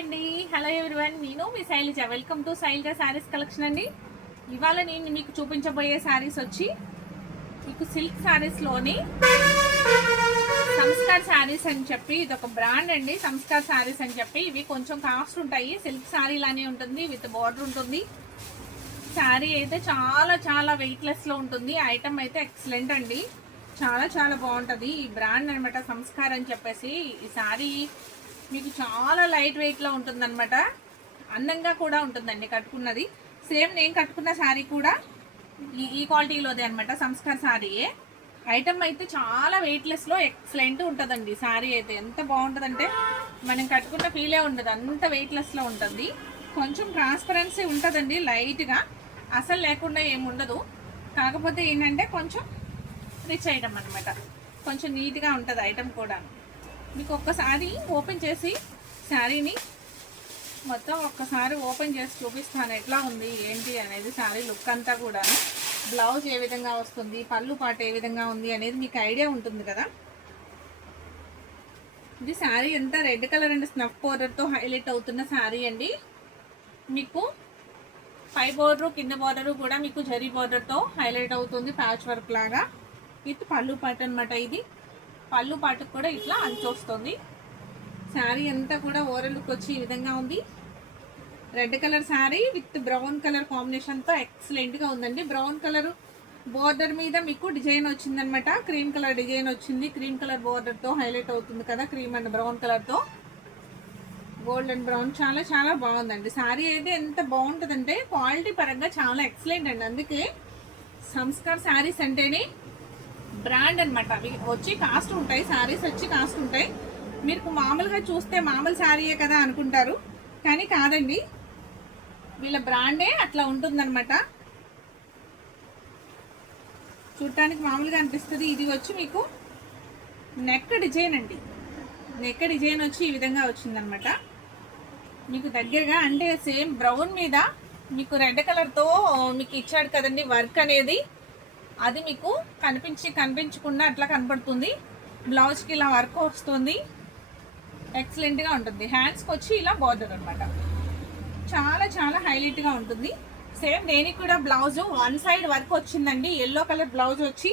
అండి. Hello everyone, నేను మీ Shailaja. Welcome to Shailaja Sarees collection అండి. ఇవాళ నేను మీకు చూపించబోయే శారీస్ వచ్చి మీకు సిల్క్ శారీస్లోని సంస్కార్ శారీస్ అని చెప్పి, ఇది ఒక బ్రాండ్ అండి. సంస్కార్ శారీస్ అని చెప్పి ఇవి కొంచెం కాస్ట్ ఉంటాయి. సిల్క్ శారీ లానే ఉంటుంది, విత్ బార్డర్ ఉంటుంది. శారీ అయితే చాలా చాలా వెయిట్లెస్లో ఉంటుంది. ఐటమ్ అయితే ఎక్సలెంట్ అండి, చాలా చాలా బాగుంటుంది. ఈ బ్రాండ్ అనమాట సంస్కార్ అని చెప్పేసి. ఈ శారీ మీకు చాలా లైట్ వెయిట్లో ఉంటుందన్నమాట. అందంగా కూడా ఉంటుందండి కట్టుకున్నది. సేమ్ నేను కట్టుకున్న శారీ కూడా ఈ క్వాలిటీలోదే అనమాట, సంస్కార్ శారీయే. ఐటమ్ అయితే చాలా వెయిట్లెస్లో ఎక్సలెంట్ ఉంటుందండి. శారీ అయితే ఎంత బాగుంటుందంటే మనం కట్టుకున్న ఫీలే ఉండదు, అంత వెయిట్లెస్లో ఉంటుంది. కొంచెం ట్రాన్స్పరెన్సీ ఉంటుందండి, లైట్గా, అసలు లేకుండా ఏముండదు. కాకపోతే ఏంటంటే కొంచెం రిచ్ ఐటమ్ అనమాట, కొంచెం నీట్గా ఉంటుంది ఐటమ్ కూడా. మీకు ఒక్కసారి ఓపెన్ చేసి శారీని మొత్తం ఒక్కసారి ఓపెన్ చేసి చూపిస్తాను ఎట్లా ఉంది ఏంటి అనేది. శారీ లుక్ అంతా కూడా, బ్లౌజ్ ఏ విధంగా వస్తుంది, పళ్ళు పాటు ఏ విధంగా ఉంది అనేది మీకు ఐడియా ఉంటుంది కదా. ఇది శారీ అంతా రెడ్ కలర్ అండ్ స్నఫ్ బోర్డర్తో హైలైట్ అవుతున్న శారీ అండి. మీకు పై బోర్డరు కింద బోర్డరు కూడా మీకు జరీ బోర్డర్తో హైలైట్ అవుతుంది, ప్యాచ్ వర్క్ లాగా. విత్ పళ్ళు పాటు అనమాట. ఇది పళ్ళు పాటుకు కూడా ఇట్లా అంచు వస్తుంది. శారీ అంతా కూడా ఓవరాల్ లుక్ వచ్చి ఈ విధంగా ఉంది. Red colour sari with brown colour కాంబినేషన్తో ఎక్సలెంట్గా ఉందండి. బ్రౌన్ కలర్ బోర్డర్ మీద మీకు డిజైన్ వచ్చిందనమాట, క్రీమ్ కలర్ డిజైన్ వచ్చింది. క్రీమ్ కలర్ బోర్డర్తో హైలైట్ అవుతుంది కదా, క్రీమ్ అండ్ బ్రౌన్ కలర్తో, గోల్డ్ అండ్ బ్రౌన్. చాలా చాలా బాగుందండి. శారీ అయితే ఎంత బాగుంటుందంటే క్వాలిటీ పరంగా చాలా ఎక్సలెంట్ అండి. అందుకే సంస్కార్ శారీస్ అంటేనే బ్రాండ్ అనమాట. అవి వచ్చి కాస్ట్ ఉంటాయి, శారీస్ వచ్చి కాస్ట్ ఉంటాయి. మీరు మామూలుగా చూస్తే మామూలు శారీయే కదా అనుకుంటారు, కానీ కాదండి, వీళ్ళ బ్రాండే అట్లా ఉంటుందన్నమాట. చూడటానికి మామూలుగా అనిపిస్తుంది. ఇది వచ్చి మీకు నెక్ డిజైన్ అండి. నెక్ డిజైన్ వచ్చి ఈ విధంగా వచ్చిందనమాట. మీకు దగ్గరగా అంటే సేమ్ బ్రౌన్ మీద మీకు రెడ్ కలర్తో మీకు ఇచ్చాడు కదండి వర్క్ అనేది, అది మీకు కనిపించకుండా అట్లా కనపడుతుంది. బ్లౌజ్కి ఇలా వర్క్ వస్తుంది, ఎక్సలెంట్గా ఉంటుంది. హ్యాండ్స్కి వచ్చి ఇలా బార్డర్ అనమాట, చాలా చాలా హైలైట్గా ఉంటుంది. సేమ్ దేనికి కూడా బ్లౌజ్ వన్ సైడ్ వర్క్ వచ్చిందండి. ఎల్లో కలర్ బ్లౌజ్ వచ్చి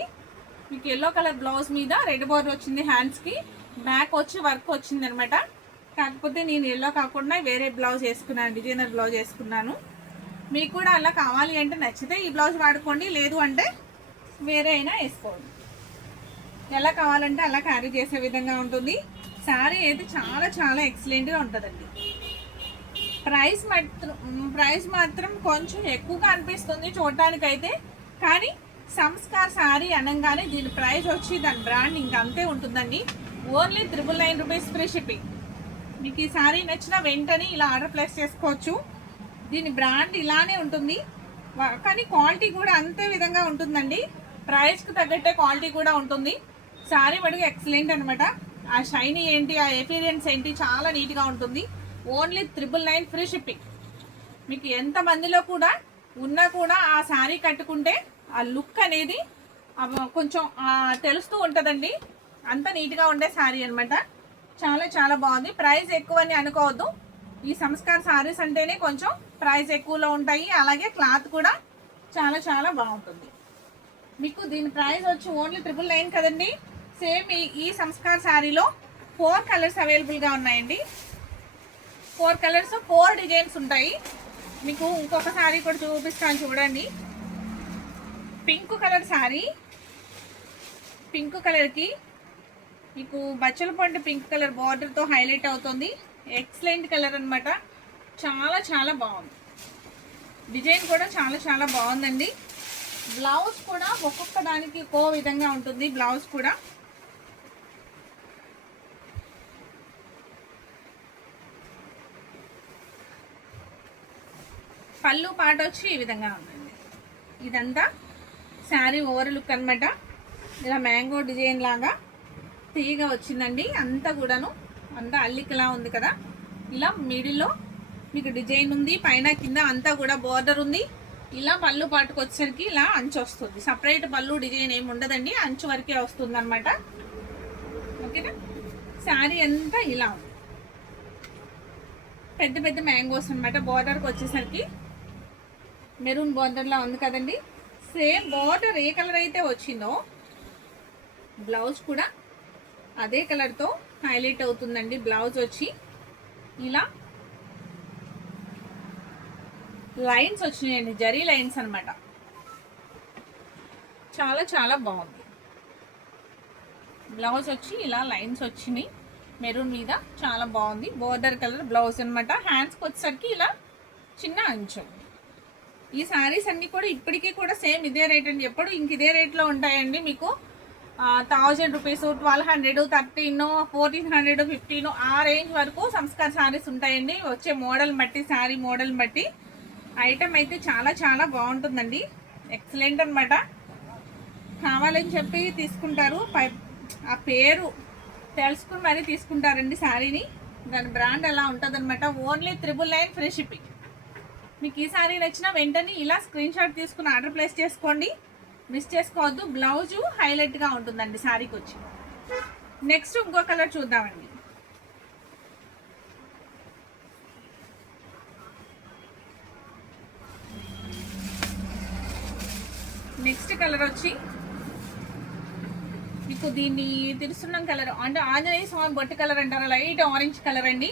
మీకు ఎల్లో కలర్ బ్లౌజ్ మీద రెడ్ బార్డర్ వచ్చింది. హ్యాండ్స్కి బ్యాక్ వచ్చి వర్క్ వచ్చింది అనమాట. కాకపోతే నేను ఎల్లో కాకుండా వేరే బ్లౌజ్ వేసుకున్నాను, డిజైనర్ బ్లౌజ్ వేసుకున్నాను. మీకు కూడా అలా కావాలి అంటే నచ్చితే ఈ బ్లౌజ్ వాడుకోండి, లేదు అంటే వేరే అయినా వేసుకోండి. ఎలా కావాలంటే అలా క్యారీ చేసే విధంగా ఉంటుంది. శారీ అయితే చాలా చాలా ఎక్సలెంట్గా ఉంటుందండి. ప్రైస్ మాత్రం కొంచెం ఎక్కువగా అనిపిస్తుంది చూడటానికైతే, కానీ సంస్కార్ శారీ అనగానే దీని ప్రైస్ వచ్చి దాని బ్రాండ్ ఇంకా అంతే ఉంటుందండి. Only 999 rupees free shipping. మీకు ఈ శారీ నచ్చిన వెంటనే ఇలా ఆర్డర్ ప్లేస్ చేసుకోవచ్చు. దీని బ్రాండ్ ఇలానే ఉంటుంది, కానీ క్వాలిటీ కూడా అంతే విధంగా ఉంటుందండి. ప్రైస్కి తగ్గట్టే క్వాలిటీ కూడా ఉంటుంది. శారీ మటుకు ఎక్సలెంట్ అనమాట. ఆ షైనీ ఏంటి, ఆ ఎపీరియన్స్ ఏంటి, చాలా నీట్గా ఉంటుంది. Only 999 free shipping. మీకు ఎంతమందిలో కూడా ఉన్నా కూడా ఆ శారీ కట్టుకుంటే ఆ లుక్ అనేది కొంచెం తెలుస్తూ ఉంటుందండి. అంత నీట్గా ఉండే శారీ అనమాట. చాలా చాలా బాగుంది. ప్రైస్ ఎక్కువ అని అనుకోవద్దు. ఈ సంస్కార్ శారీస్ అంటేనే కొంచెం ప్రైస్ ఎక్కువలో ఉంటాయి, అలాగే క్లాత్ కూడా చాలా చాలా బాగుంటుంది. మీకు దీని ప్రైస్ వచ్చి ఓన్లీ 999 కదండి. సేమ్ ఈ సంస్కార్ శారీలో 4 కలర్స్ అవైలబుల్గా ఉన్నాయండి. 4 కలర్స్ 4 డిజైన్స్ ఉంటాయి. మీకు ఇంకొక శారీ కూడా చూపిస్తాను చూడండి. పింక్ కలర్ శారీ, పింక్ కలర్కి మీకు బచ్చల పండు పింక్ కలర్ బార్డర్తో హైలైట్ అవుతుంది. ఎక్సలెంట్ కలర్ అనమాట, చాలా చాలా బాగుంది. డిజైన్ కూడా చాలా చాలా బాగుందండి. బ్లౌజ్ కూడా ఒక్కొక్క దానికి ఒక్కో విధంగా ఉంటుంది. బ్లౌజ్ కూడా పళ్ళు పాట వచ్చి ఈ విధంగా ఉంటుంది. ఇదంతా శారీ ఓవర్ లుక్ అనమాట. ఇలా మ్యాంగో డిజైన్ లాగా తీగ వచ్చిందండి. అంతా కూడాను అంతా అల్లికలా ఉంది కదా. ఇలా మిడిల్లో మీకు డిజైన్ ఉంది, పైన కింద అంతా కూడా బోర్డర్ ఉంది. ఇలా పళ్ళు పాటుకు వచ్చేసరికి ఇలా అంచు వస్తుంది. సపరేట్ పళ్ళు డిజైన్ ఏమి ఉండదండి, అంచు వరకే వస్తుంది అనమాట. ఓకేనా. శారీ అంతా ఇలా ఉంది. పెద్ద పెద్ద మ్యాంగోస్ అనమాట. బార్డర్కి వచ్చేసరికి మెరూన్ బార్డర్లా ఉంది కదండి. సేమ్ బార్డర్ ఏ కలర్ అయితే వచ్చిందో బ్లౌజ్ కూడా అదే కలర్తో హైలైట్ అవుతుందండి. బ్లౌజ్ వచ్చి ఇలా లైన్స్ వచ్చినాయండి, జరీ లైన్స్ అనమాట. చాలా చాలా బాగుంది. బ్లౌజ్ వచ్చి ఇలా లైన్స్ వచ్చినాయి మెరూన్ మీద, చాలా బాగుంది. బోర్డర్ కలర్ బ్లౌజ్ అనమాట. హ్యాండ్స్కి వచ్చేసరికి ఇలా చిన్న అంచు. ఈ శారీస్ అన్నీ కూడా ఇప్పటికీ కూడా సేమ్ ఇదే రేట్ అండి. ఎప్పుడు ఇంక ఇదే రేట్లో ఉంటాయండి. మీకు 1000 రూపీస్, 1200, 13, 1400, 15 ఆ రేంజ్ వరకు సంస్కార్ శారీస్ ఉంటాయండి. వచ్చే మోడల్ బట్టి, శారీ మోడల్ బట్టి. ఐటమ్ అయితే చాలా చాలా బాగుంటుందండి. ఎక్సలెంట్ అనమాట. కావాలని చెప్పి తీసుకుంటారు, ఆ పేరు తెలుసుకుని మరీ తీసుకుంటారండి శారీని. దాని బ్రాండ్ అలా ఉంటుందన్నమాట. Only 999 free shipping. మీకు ఈ శారీ నచ్చినా వెంటనే ఇలా స్క్రీన్ షాట్ తీసుకుని ఆర్డర్ ప్లేస్ చేసుకోండి. మిస్ చేసుకోవద్దు. బ్లౌజు హైలైట్గా ఉంటుందండి శారీకి వచ్చి. నెక్స్ట్ ఇంకో కలర్ చూద్దామండి. నెక్స్ట్ కలర్ వచ్చి మీకు దీన్ని తెలుసున్నాం కలర్ అంటే ఆంజనేయ స్వామి బొట్టు కలర్ అంటారు. లైట్ ఆరెంజ్ కలర్ అండి.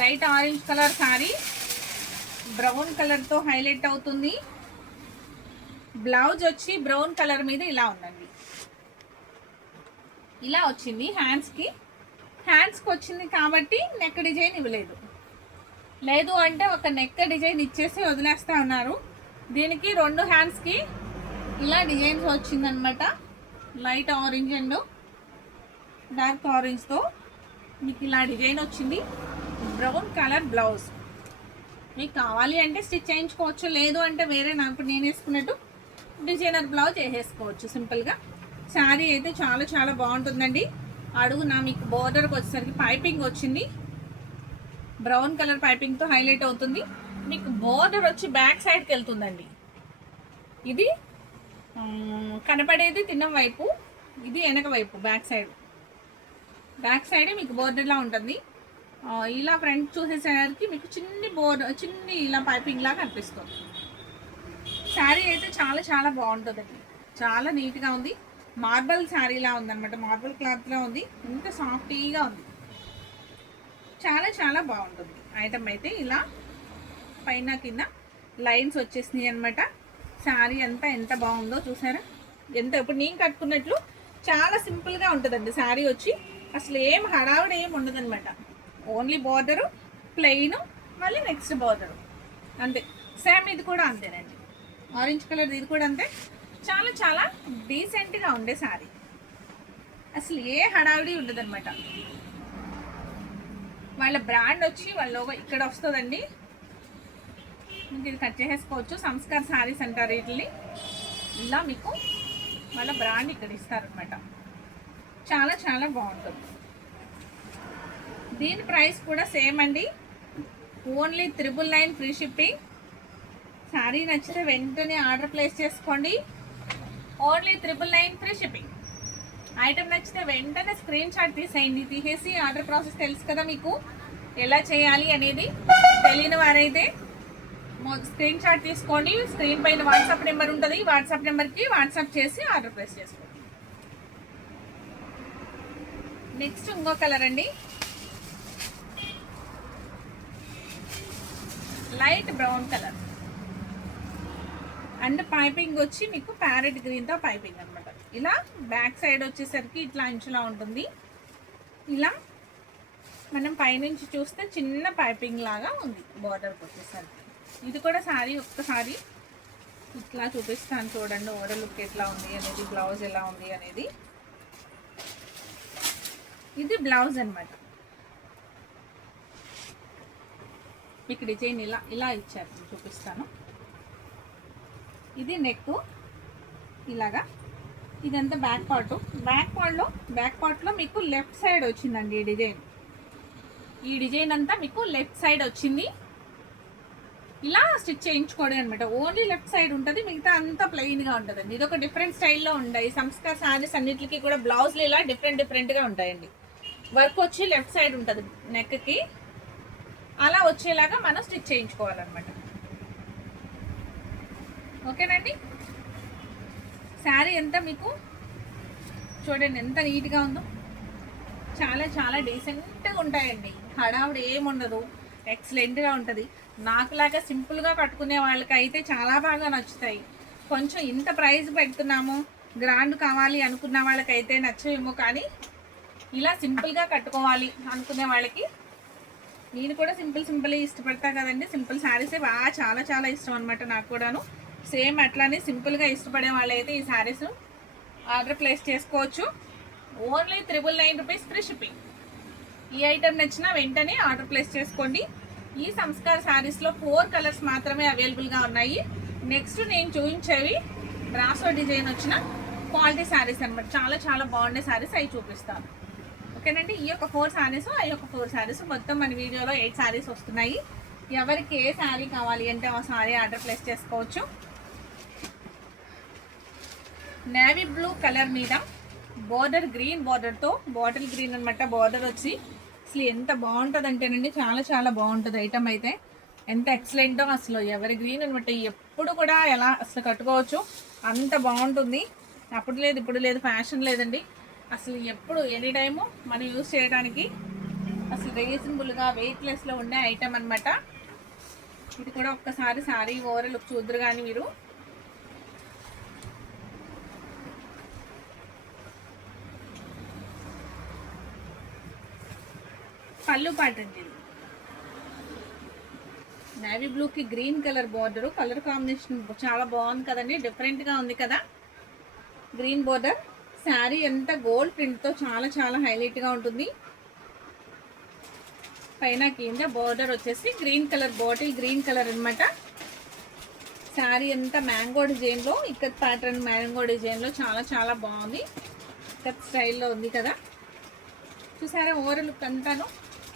Light orange colour sari brown కలర్తో హైలైట్ అవుతుంది. బ్లౌజ్ వచ్చి బ్రౌన్ కలర్ మీద ఇలా ఉందండి. ఇలా వచ్చింది హ్యాండ్స్కి వచ్చింది కాబట్టి నెక్ డిజైన్ ఇవ్వలేదు. లేదు అంటే ఒక నెక్ డిజైన్ ఇచ్చేసి వదిలేస్తా ఉన్నారు. దీనికి 2 హ్యాండ్స్కి ఇలా డిజైన్స్ వచ్చిందనమాట. లైట్ ఆరెంజ్ అండ్ డార్క్ ఆరెంజ్తో మీకు ఇలా డిజైన్ వచ్చింది. Brown colour blouse. మీకు కావాలి అంటే స్టిచ్ చేయించుకోవచ్చు, లేదు అంటే వేరే నాకు నేను వేసుకున్నట్టు డిజైనర్ బ్లౌజ్ వేసేసుకోవచ్చు సింపుల్గా. శారీ అయితే చాలా చాలా బాగుంటుందండి. అడుగున మీకు బోర్డర్కి వచ్చేసరికి పైపింగ్ వచ్చింది. బ్రౌన్ కలర్ పైపింగ్తో హైలైట్ అవుతుంది. మీకు బోర్డర్ వచ్చి బ్యాక్ సైడ్కి వెళ్తుందండి. ఇది కనపడేది తిన్న వైపు, ఇది వెనక వైపు బ్యాక్ సైడ్ మీకు బోర్డర్లా ఉంటుంది. ఇలా ఫ్రంట్ చూసేసరికి మీకు చిన్ని ఇలా పైపింగ్ లాగా కనిపిస్తుంది. శారీ అయితే చాలా చాలా బాగుంటుందండి. చాలా నీట్గా ఉంది. మార్బల్ శారీలా ఉందన్నమాట. మార్బల్ క్లాత్లా ఉంది. ఇంత సాఫ్టీగా ఉంది. చాలా చాలా బాగుంటుంది. ఐటమ్ అయితే ఇలా పైన కింద లైన్స్ వచ్చేసినాయి అనమాట. శారీ అంతా ఎంత బాగుందో చూసారా. ఇప్పుడు నేను కట్టుకున్నట్లు చాలా సింపుల్గా ఉంటుందండి శారీ వచ్చి. అసలు ఏం హడావుడి ఏం ఉండదన్నమాట. ఓన్లీ బోర్డరు ప్లెయిన్, మళ్ళీ నెక్స్ట్ బోర్డరు అంతే. సేమ్ ఇది కూడా అంతేనండి. ఆరెంజ్ కలర్ ఇది కూడా అంతే. చాలా చాలా డీసెంట్గా ఉండే శారీ. అసలు ఏ హడావిడి ఉండదన్నమాట. వాళ్ళ బ్రాండ్ వచ్చి వాళ్ళ లోగో ఇక్కడ వస్తుందండి. మీకు ఇది కట్ చేసేసుకోవచ్చు. సంస్కార్ శారీస్ అంటారు వీటిని. ఇలా మీకు వాళ్ళ బ్రాండ్ ఇక్కడ ఇస్తారనమాట. చాలా చాలా బాగుంటుంది. దీని ప్రైస్ కూడా సేమ్ అండి. Only 999 free shipping. శారీ నచ్చితే వెంటనే ఆర్డర్ ప్లేస్ చేసుకోండి. Only 999 free shipping. ఐటమ్ నచ్చితే వెంటనే స్క్రీన్ షాట్ తీసేసి ఆర్డర్ ప్రాసెస్ తెలుసు కదా మీకు ఎలా చేయాలి అనేది. తెలియని వారైతే స్క్రీన్ షాట్ తీసుకోండి. స్క్రీన్ పైన వాట్సాప్ నెంబర్ ఉంటుంది. వాట్సాప్ నెంబర్కి వాట్సాప్ చేసి ఆర్డర్ ప్లేస్ చేసుకోండి. నెక్స్ట్ ఇంకో కలర్ అండి. Light brown colour and piping వచ్చి మీకు ప్యారెట్ గ్రీన్తో పైపింగ్ అనమాట. ఇలా బ్యాక్ సైడ్ వచ్చేసరికి ఇట్లా అంచులా ఉంటుంది. ఇలా మనం పైనుంచి చూస్తే చిన్న పైపింగ్ లాగా ఉంది బార్డర్కి వచ్చేసరికి. ఇది కూడా శారీ ఒక్కసారి ఇట్లా చూపిస్తాను చూడండి. ఓవరాల్ లుక్ ఎట్లా ఉంది అనేది, బ్లౌజ్ ఎలా ఉంది అనేది. ఇది బ్లౌజ్ అనమాట. మీకు డిజైన్ ఇలా ఇచ్చారు, చూపిస్తాను. ఇది నెక్ ఇలాగా. ఇదంతా బ్యాక్ పార్ట్లో మీకు లెఫ్ట్ సైడ్ వచ్చిందండి ఈ డిజైన్ అంతా మీకు లెఫ్ట్ సైడ్ వచ్చింది. ఇలా స్టిచ్ చేయించుకోవడం అనమాట. ఓన్లీ లెఫ్ట్ సైడ్ ఉంటుంది, మిగతా అంతా ప్లెయిన్గా ఉంటుందండి. ఇది ఒక డిఫరెంట్ స్టైల్లో ఉంటాయి. సంస్కార్ శారీస్ అన్నిటికీ కూడా బ్లౌజ్లు ఇలా డిఫరెంట్గా ఉంటాయండి. వర్క్ వచ్చి లెఫ్ట్ సైడ్ ఉంటుంది నెక్కి. అలా వచ్చేలాగా మనం స్టిచ్ చేయించుకోవాలన్నమాట. ఓకేనండి. శారీ అంతా మీకు చూడండి ఎంత నీట్గా ఉందో, చాలా చాలా డీసెంట్గా ఉంటాయండి. హడావుడి ఏముండదు, ఎక్సలెంట్గా ఉంటుంది. నాకులాగా సింపుల్గా కట్టుకునే వాళ్ళకైతే చాలా బాగా నచ్చుతాయి. కొంచెం ఇంత ప్రైస్ పెడుతున్నాము, గ్రాండ్ కావాలి అనుకున్న వాళ్ళకైతే నచ్చవేమో, కానీ ఇలా సింపుల్గా కట్టుకోవాలి అనుకునే వాళ్ళకి, నేను కూడా సింపుల్ ఇష్టపడతా కదండి. సింపుల్ శారీసే బాగా చాలా చాలా ఇష్టం అనమాట నాకు కూడాను. సేమ్ అట్లానే సింపుల్గా ఇష్టపడే వాళ్ళైతే ఈ శారీస్ ఆర్డర్ ప్లేస్ చేసుకోవచ్చు. Only 999 rupees free shipping. ఈ ఐటెం నచ్చినా వెంటనే ఆర్డర్ ప్లేస్ చేసుకోండి. ఈ సంస్కార్ శారీస్లో 4 కలర్స్ మాత్రమే అవైలబుల్గా ఉన్నాయి. నెక్స్ట్ నేను చూపించేవి బ్రాసో డిజైన్ వచ్చిన క్వాలిటీ శారీస్ అనమాట. చాలా చాలా బాగుండే శారీస్ అవి చూపిస్తాను. ఓకేనండి. ఈ యొక్క 4 శారీస్, ఆ యొక్క 4 శారీస్, మొత్తం మన వీడియోలో 8 శారీస్ వస్తున్నాయి. ఎవరికి ఏ శారీ కావాలి అంటే ఆ శారీ ఆర్డర్ ప్లేస్ చేసుకోవచ్చు. నేవీ బ్లూ కలర్ మీద బోర్డర్ గ్రీన్ బోర్డర్తో, బాటిల్ గ్రీన్ అనమాట బోర్డర్ వచ్చి, అసలు ఎంత బాగుంటుంది అంటేనండి చాలా చాలా బాగుంటుంది ఐటమ్ అయితే. ఎంత ఎక్సలెంటో అసలు, ఎవరి గ్రీన్ అనమాట. ఎప్పుడు కూడా ఎలా అసలు కట్టుకోవచ్చు, అంత బాగుంటుంది. అప్పుడు లేదు ఇప్పుడు లేదు, ఫ్యాషన్ లేదండి అసలు. ఎప్పుడు ఎనీ టైము మనం యూజ్ చేయడానికి అసలు రీజనబుల్గా వెయిట్లెస్లో ఉండే ఐటమ్ అనమాట. ఇది కూడా ఒక్కసారి శారీ ఓవరాల్ లుక్ చూద్దరు కానీ మీరు. పళ్ళు పాట అండి, నేవీ బ్లూకి green colour border, colour combination చాలా బాగుంది కదండి, డిఫరెంట్గా ఉంది కదా. గ్రీన్ బార్డర్, శారీ ఎంత గోల్డ్ ప్రింట్తో చాలా చాలా హైలైట్గా ఉంటుంది. పైన కింద బార్డర్ వచ్చేసి green colour, bottle green colour అనమాట. శారీ అంతా మ్యాంగో డిజైన్లో, ఇక్కత్ ప్యాటర్న్ మ్యాంగో డిజైన్లో చాలా చాలా బాగుంది. ఇక్కత్ స్టైల్లో ఉంది కదా, చూసారా ఓవరాల్ లుక్ అంతాను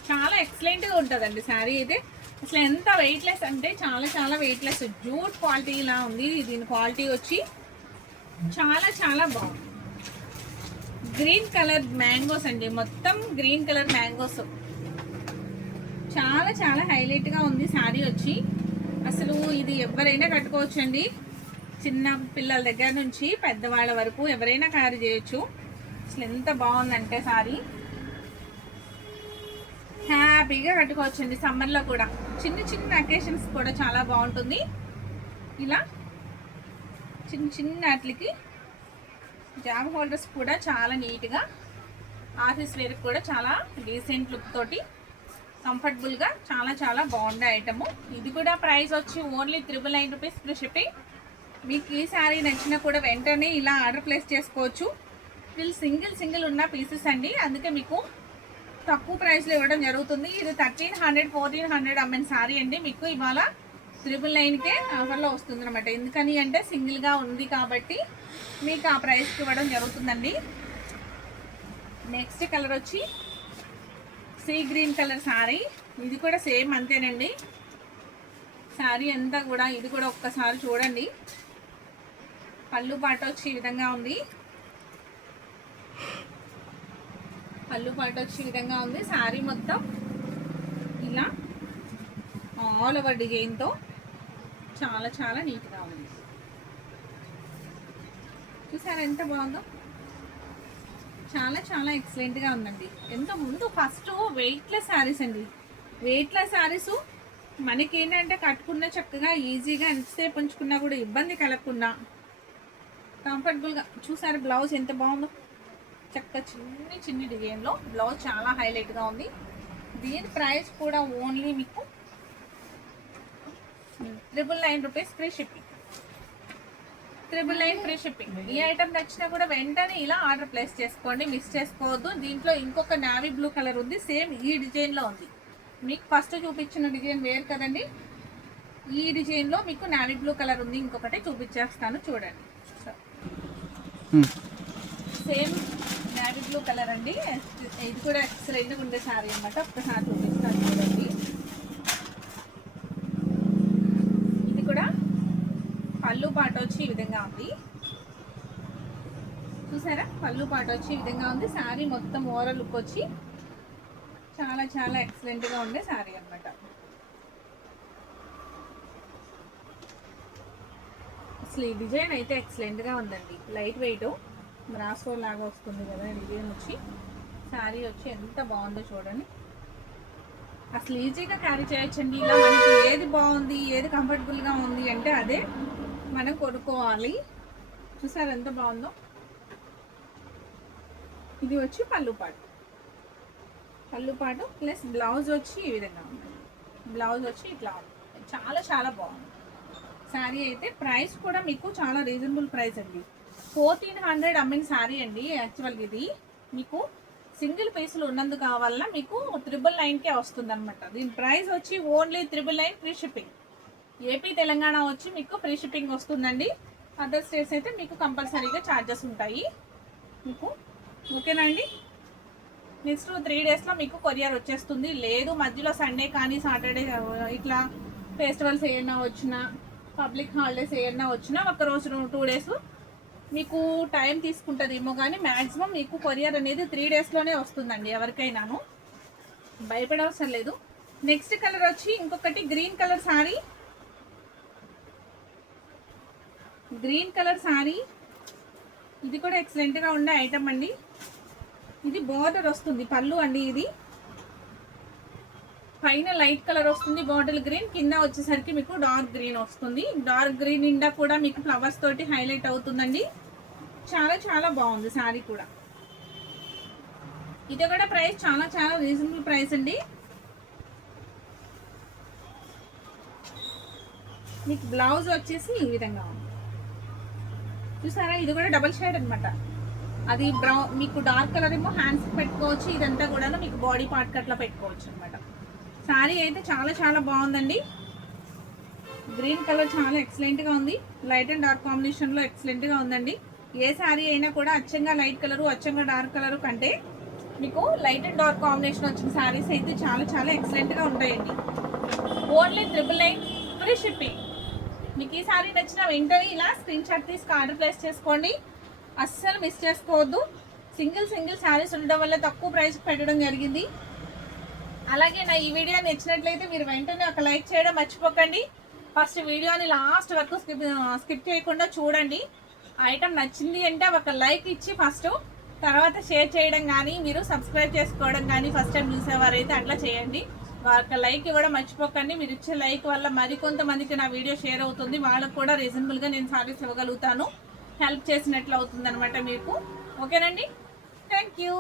చాలా ఎక్సలెంట్గా ఉంటుందండి శారీ అయితే. అసలు ఎంత వెయిట్లెస్ అంటే చాలా చాలా వెయిట్లెస్, జూట్ క్వాలిటీ ఇలా ఉంది. దీని క్వాలిటీ వచ్చి చాలా చాలా బాగుంది. గ్రీన్ కలర్ మ్యాంగోస్ అండి, మొత్తం గ్రీన్ కలర్ మ్యాంగోస్, చాలా చాలా హైలైట్గా ఉంది శారీ వచ్చి. అసలు ఇది ఎవరైనా కట్టుకోవచ్చండి, చిన్న పిల్లల దగ్గర నుంచి పెద్దవాళ్ళ వరకు ఎవరైనా క్యారీ చేయొచ్చు. అసలు ఎంత బాగుందంటే శారీ హ్యాపీగా కట్టుకోవచ్చండి. సమ్మర్లో కూడా చిన్న చిన్న అకేషన్స్ కూడా చాలా బాగుంటుంది. ఇలా చిన్న చిన్న వాటికి జాబ్ హోల్డర్స్ కూడా చాలా నీట్గా, ఆఫీస్ వేర్కి కూడా చాలా డీసెంట్ లుక్ తోటి కంఫర్టబుల్గా చాలా చాలా బాగుండే ఐటము. ఇది కూడా ప్రైస్ వచ్చి ఓన్లీ 999 రూపీస్ ఫ్రీ షిప్పింగ్. మీకు ఈ శారీ నచ్చినా కూడా వెంటనే ఇలా ఆర్డర్ ప్లేస్ చేసుకోవచ్చు. వీళ్ళు సింగిల్ ఉన్న పీసెస్ అండి, అందుకే మీకు తక్కువ ప్రైస్లో ఇవ్వడం జరుగుతుంది. ఇది 1300 1400 అమ్మిన శారీ అండి, మీకు ఇవాళ 999కే ఆఫర్లో వస్తుంది అనమాట. ఎందుకని అంటే సింగిల్గా ఉంది కాబట్టి మీకు ఆ ప్రైస్కి ఇవ్వడం జరుగుతుందండి. నెక్స్ట్ కలర్ వచ్చి సీ గ్రీన్ కలర్ శారీ, ఇది కూడా సేమ్ అంతేనండి. శారీ అంతా కూడా ఇది కూడా ఒక్కసారి చూడండి. పళ్ళు పాట వచ్చి ఈ విధంగా ఉంది, పళ్ళు పాట వచ్చి ఈ విధంగా ఉంది. శారీ మొత్తం ఇలా ఆల్ ఓవర్ డిజైన్తో చాలా చాలా నీట్గా ఉంది. చూసారా ఎంత బాగుందో, చాలా చాలా ఎక్సలెంట్గా ఉందండి. ఎంత ముందు ఫస్ట్ వెయిట్లెస్ శారీస్ అండి, వెయిట్లెస్ శారీస్ మనకి ఏంటంటే కట్టుకున్న చక్కగా ఈజీగా ఎంతసేపు ఉంచుకున్నా కూడా ఇబ్బంది కలగకుండా కంఫర్టబుల్గా. చూసారా బ్లౌజ్ ఎంత బాగుందో, చక్కగా చిన్ని డిజైన్లో బ్లౌజ్ చాలా హైలైట్గా ఉంది. దీని ప్రైస్ కూడా ఓన్లీ మీకు 999 rupees free shipping. 999 free shipping. ఈ ఐటమ్ నచ్చినా కూడా వెంటనే ఇలా ఆర్డర్ ప్లేస్ చేసుకోండి, మిస్ చేసుకోవద్దు. దీంట్లో ఇంకొక నావీ బ్లూ కలర్ ఉంది, సేమ్ ఈ డిజైన్లో ఉంది. మీకు ఫస్ట్ చూపించిన డిజైన్ వేరు కదండి, ఈ డిజైన్లో మీకు నావీ బ్లూ కలర్ ఉంది. ఇంకొకటి చూపించేస్తాను చూడండి. సేమ్ నావీ బ్లూ కలర్ అండి, ఇది కూడా ఎక్సలెంట్గా ఉండే శారీ అనమాట. ఒక్కసారి చూపిస్తాను చూడండి. ఇది కూడా పళ్ళు పాట వచ్చి ఈ విధంగా ఉంది, చూసారా పళ్ళు పాట వచ్చి ఈ విధంగా ఉంది. శారీ మొత్తం ఓవరాల్ లుక్ వచ్చి చాలా చాలా ఎక్సలెంట్గా ఉండే శారీ అనమాట. అసలు ఈ డిజైన్ అయితే ఎక్సలెంట్గా ఉందండి. లైట్ వెయిట్ బ్రాసో లాగా వస్తుంది కదా డిజైన్ వచ్చి. శారీ వచ్చి ఎంత బాగుందో చూడండి. అసలు ఈజీగా క్యారీ చేయొచ్చండి. ఇలా మనకి ఏది బాగుంది, ఏది కంఫర్టబుల్గా ఉంది అంటే అదే మనం కొనుక్కోవాలి. చూసారు ఎంత బాగుందో. ఇది వచ్చి పళ్ళు పాటు ప్లస్ బ్లౌజ్ వచ్చి ఈ విధంగా ఉంది. బ్లౌజ్ వచ్చి ఇట్లా ఉంది. చాలా చాలా బాగుంది శారీ అయితే. ప్రైస్ కూడా మీకు చాలా రీజనబుల్ ప్రైస్ అండి. 1400 అమ్మిన శారీ అండి. యాక్చువల్గా ఇది మీకు సింగిల్ పీసులు ఉన్నందుకు కావాలన్నా మీకు 999కే వస్తుంది అనమాట. దీని ప్రైస్ వచ్చి only 999 free shipping. AP Telangana వచ్చి మీకు ఫ్రీ షిప్పింగ్ వస్తుందండి. అదర్ స్టేట్స్ అయితే మీకు కంపల్సరీగా ఛార్జెస్ ఉంటాయి మీకు. ఓకేనా అండి. నెక్స్ట్ 3 డేస్లో మీకు కొరియర్ వచ్చేస్తుంది. లేదు మధ్యలో సండే కానీ సాటర్డే ఇట్లా ఫెస్టివల్స్ ఏమైనా వచ్చినా, పబ్లిక్ హాలిడేస్ ఏమైనా వచ్చినా ఒక రోజు 2 డేస్ మీకు టైం తీసుకుంటుందేమో, కానీ మ్యాక్సిమం మీకు కొరియర్ అనేది 3 డేస్లోనే వస్తుందండి. ఎవరికైనాను భయపడవసరం లేదు. నెక్స్ట్ కలర్ వచ్చి ఇంకొకటి green colour sari. Green colour sari ఇది కూడా ఎక్సలెంట్గా ఉండే ఐటమ్ అండి. ఇది బోర్డర్ వస్తుంది పళ్ళు అండి. ఇది పైన లైట్ కలర్ వస్తుంది బాటిల్ గ్రీన్, కింద వచ్చేసరికి మీకు డార్క్ గ్రీన్ వస్తుంది. డార్క్ గ్రీన్ నిండా కూడా మీకు ఫ్లవర్స్ తోటి హైలైట్ అవుతుందండి. చాలా చాలా బాగుంది శారీ కూడా. ఇది కూడా ప్రైస్ చాలా చాలా రీజనబుల్ ప్రైస్ అండి. మీకు బ్లౌజ్ వచ్చేసి ఈ విధంగా ఉంది. చూసారా ఇది కూడా డబల్ షేడ్ అనమాట. అది బ్రౌన్ మీకు డార్క్ కలర్ ఏమో హ్యాండ్స్ పెట్టుకోవచ్చు. ఇదంతా కూడా మీకు బాడీ పార్ట్ అట్లా పెట్టుకోవచ్చు అనమాట. శారీ అయితే చాలా చాలా బాగుందండి. గ్రీన్ కలర్ చాలా ఎక్సలెంట్గా ఉంది. లైట్ అండ్ డార్క్ కాంబినేషన్లో ఎక్సలెంట్గా ఉందండి. ఏ శారీ అయినా కూడా అచ్చంగా లైట్ కలరు అచ్చంగా డార్క్ కలరు కంటే మీకు లైట్ అండ్ డార్క్ కాంబినేషన్ వచ్చిన శారీస్ అయితే చాలా చాలా ఎక్సలెంట్గా ఉంటాయండి. Only 999 free shipping. మీకు ఈ శారీ నచ్చిన వెంటనే ఇలా స్క్రీన్ షాట్ తీసుకు ఆర్డర్ ప్లేస్ చేసుకోండి. అస్సలు మిస్ చేసుకోవద్దు. సింగిల్ శారీస్ ఉండడం వల్ల తక్కువ ప్రైస్ పెట్టడం జరిగింది. అలాగే నా ఈ వీడియో నచ్చినట్లయితే మీరు వెంటనే ఒక లైక్ చేయడం మర్చిపోకండి. ఫస్ట్ వీడియోని లాస్ట్ వరకు స్కిప్ చేయకుండా చూడండి. ఐటమ్ నచ్చింది అంటే ఒక లైక్ ఇచ్చి ఫస్ట్, తర్వాత షేర్ చేయడం కానీ మీరు సబ్స్క్రైబ్ చేసుకోవడం కానీ ఫస్ట్ టైం చూసేవారైతే అట్లా చేయండి. ఒక లైక్ ఇవ్వడం మర్చిపోకండి. మీరు ఇచ్చే లైక్ వల్ల మరికొంతమందికి నా వీడియో షేర్ అవుతుంది. వాళ్ళకు కూడా రీజనబుల్గా నేను సారీస్ ఇవ్వగలుగుతాను. హెల్ప్ చేసినట్లు అవుతుంది అనమాట మీకు. ఓకేనండి. Thank you.